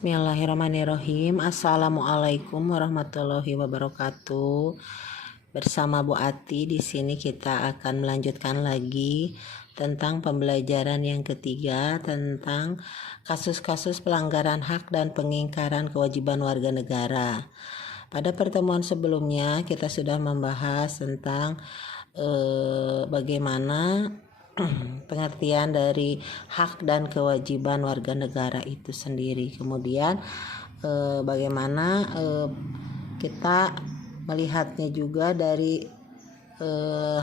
Bismillahirrahmanirrahim. Assalamualaikum warahmatullahi wabarakatuh. Bersama Bu Ati di sini kita akan melanjutkan lagi tentang pembelajaran yang ketiga tentang kasus-kasus pelanggaran hak dan pengingkaran kewajiban warga negara. Pada pertemuan sebelumnya kita sudah membahas tentang bagaimana pengertian dari hak dan kewajiban warga negara itu sendiri. Kemudian bagaimana kita melihatnya juga dari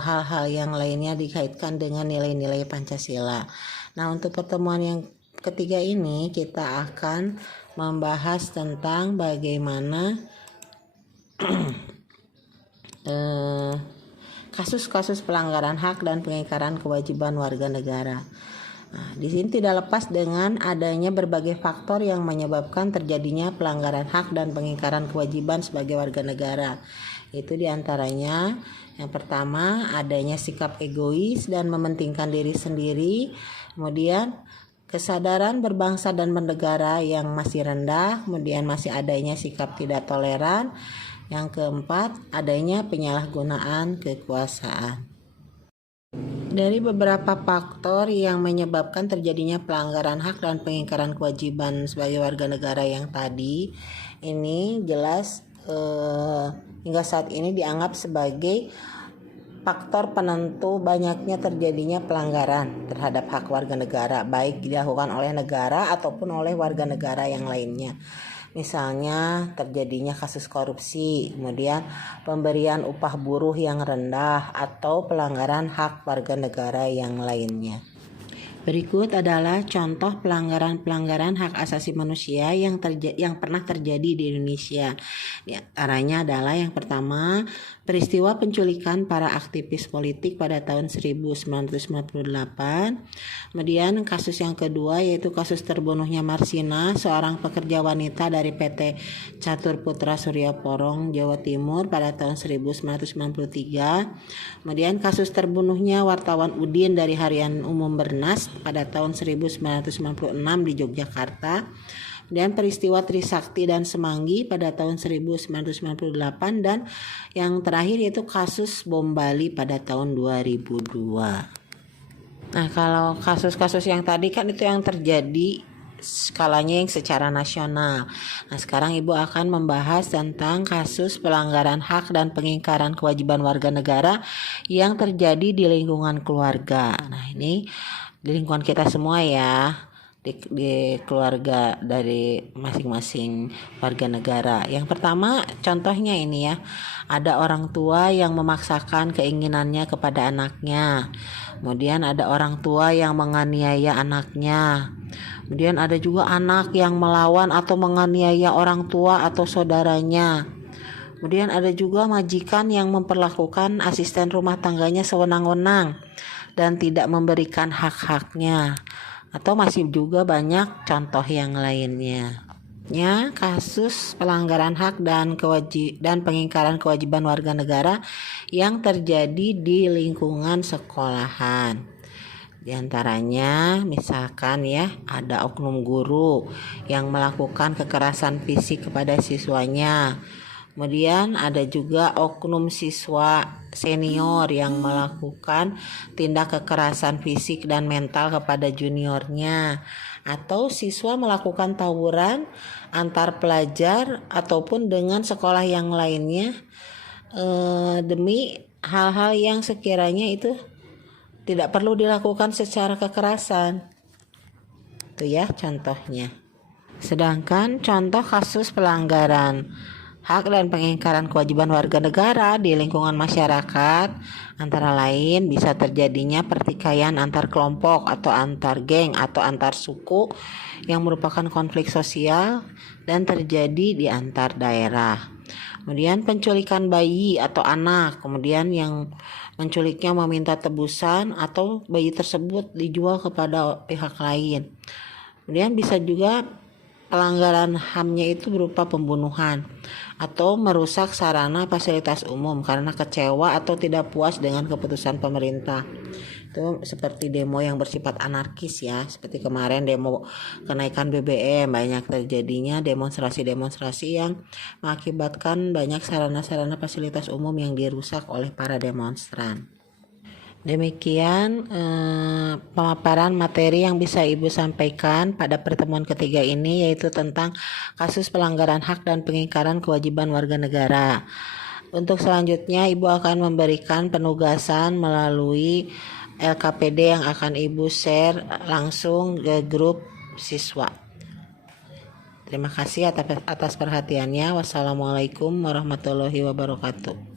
hal-hal yang lainnya dikaitkan dengan nilai-nilai Pancasila. Nah, untuk pertemuan yang ketiga ini kita akan membahas tentang bagaimana kasus-kasus pelanggaran hak dan pengingkaran kewajiban warga negara. Nah, di sini tidak lepas dengan adanya berbagai faktor yang menyebabkan terjadinya pelanggaran hak dan pengingkaran kewajiban sebagai warga negara. Itu diantaranya yang pertama adanya sikap egois dan mementingkan diri sendiri, kemudian kesadaran berbangsa dan bernegara yang masih rendah, kemudian masih adanya sikap tidak toleran. Yang keempat, adanya penyalahgunaan kekuasaan. Dari beberapa faktor yang menyebabkan terjadinya pelanggaran hak dan pengingkaran kewajiban sebagai warga negara yang tadi, ini jelas hingga saat ini dianggap sebagai faktor penentu banyaknya terjadinya pelanggaran terhadap hak warga negara, baik dilakukan oleh negara ataupun oleh warga negara yang lainnya. Misalnya terjadinya kasus korupsi, kemudian pemberian upah buruh yang rendah, atau pelanggaran hak warga negara yang lainnya. Berikut adalah contoh pelanggaran hak asasi manusia yang pernah terjadi di Indonesia. Di antaranya adalah yang pertama, peristiwa penculikan para aktivis politik pada tahun 1998. Kemudian kasus yang kedua yaitu kasus terbunuhnya Marsina, seorang pekerja wanita dari PT Catur Putra Surya Porong, Jawa Timur pada tahun 1993. Kemudian kasus terbunuhnya wartawan Udin dari Harian Umum Bernas pada tahun 1996 di Yogyakarta. Dan peristiwa Trisakti dan Semanggi pada tahun 1998, dan yang terakhir yaitu kasus bom Bali pada tahun 2002. Nah, kalau kasus-kasus yang tadi kan itu yang terjadi skalanya yang secara nasional. Nah, sekarang Ibu akan membahas tentang kasus pelanggaran hak dan pengingkaran kewajiban warga negara yang terjadi di lingkungan keluarga. Nah, ini di lingkungan kita semua ya, di keluarga dari masing-masing warga negara. Yang pertama contohnya ini ya, ada orang tua yang memaksakan keinginannya kepada anaknya. Kemudian ada orang tua yang menganiaya anaknya. Kemudian ada juga anak yang melawan atau menganiaya orang tua atau saudaranya. Kemudian ada juga majikan yang memperlakukan asisten rumah tangganya sewenang-wenang dan tidak memberikan hak-haknya. Atau masih juga banyak contoh yang lainnya. Ya, kasus pelanggaran hak dan pengingkaran kewajiban warga negara yang terjadi di lingkungan sekolahan. Di antaranya misalkan ya, ada oknum guru yang melakukan kekerasan fisik kepada siswanya. Kemudian ada juga oknum siswa senior yang melakukan tindak kekerasan fisik dan mental kepada juniornya, atau siswa melakukan tawuran antar pelajar ataupun dengan sekolah yang lainnya demi hal-hal yang sekiranya itu tidak perlu dilakukan secara kekerasan. Itu ya contohnya. Sedangkan contoh kasus pelanggaran hak dan pengingkaran kewajiban warga negara di lingkungan masyarakat antara lain bisa terjadinya pertikaian antar kelompok atau antar geng atau antar suku yang merupakan konflik sosial dan terjadi di antar daerah. Kemudian penculikan bayi atau anak, kemudian yang menculiknya meminta tebusan atau bayi tersebut dijual kepada pihak lain. Kemudian bisa juga pelanggaran HAM-nya itu berupa pembunuhan atau merusak sarana fasilitas umum karena kecewa atau tidak puas dengan keputusan pemerintah. Itu seperti demo yang bersifat anarkis ya, seperti kemarin demo kenaikan BBM, banyak terjadinya demonstrasi-demonstrasi yang mengakibatkan banyak sarana-sarana fasilitas umum yang dirusak oleh para demonstran. Demikian pemaparan materi yang bisa Ibu sampaikan pada pertemuan ketiga ini, yaitu tentang kasus pelanggaran hak dan pengingkaran kewajiban warga negara. Untuk selanjutnya Ibu akan memberikan penugasan melalui LKPD yang akan Ibu share langsung ke grup siswa. Terima kasih atas perhatiannya. Wassalamualaikum warahmatullahi wabarakatuh.